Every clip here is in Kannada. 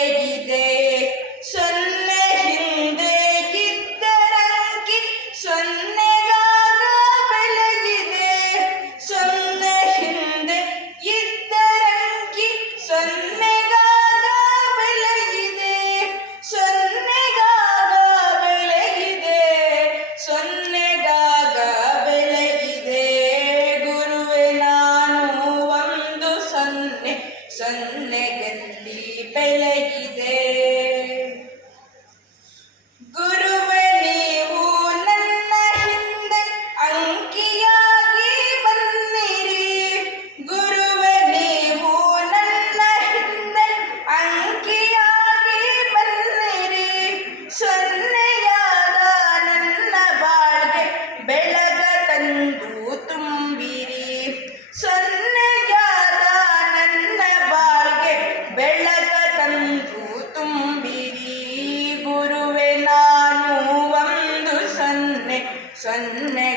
day, day. ಸೊನ್ನೆಗಲ್ಲಿ ಬೆಳಗಿದೆ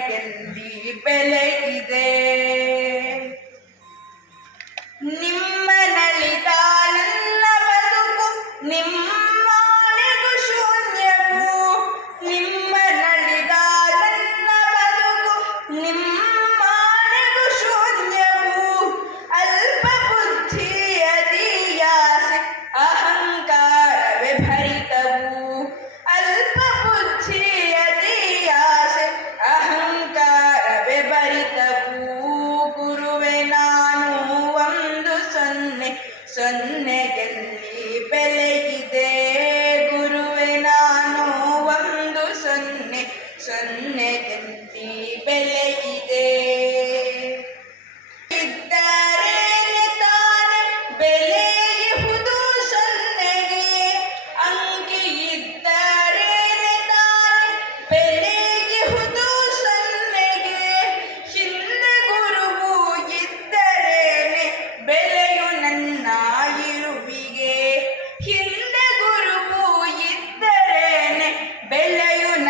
ಗಂಧಿ ಬೆಲೆ ಇದೆ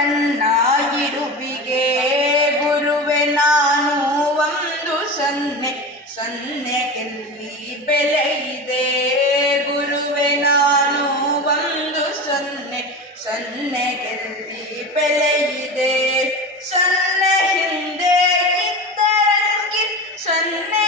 ನನ್ನಾಗಿರುವಿಗೆ ಗುರುವೆ ನಾನು ಒಂದು ಸನ್ನೆ ಸೊನ್ನೆಯಲ್ಲಿ ಬೆಲೆ ಇದೆ ಗುರುವೆ ನಾನು ಒಂದು ಸನ್ನೆ ಬೆಲೆ ಇದೆ ಸನ್ನೆ ಹಿಂದೆ ಇದ್ದರಂಗಿ, ಸನ್ನೆ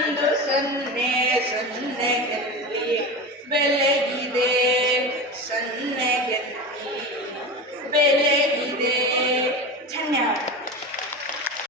ಒಂದು ಸೊನ್ನೆ ಸೊನ್ನೆ ಬೆಲೆಗಿದೆ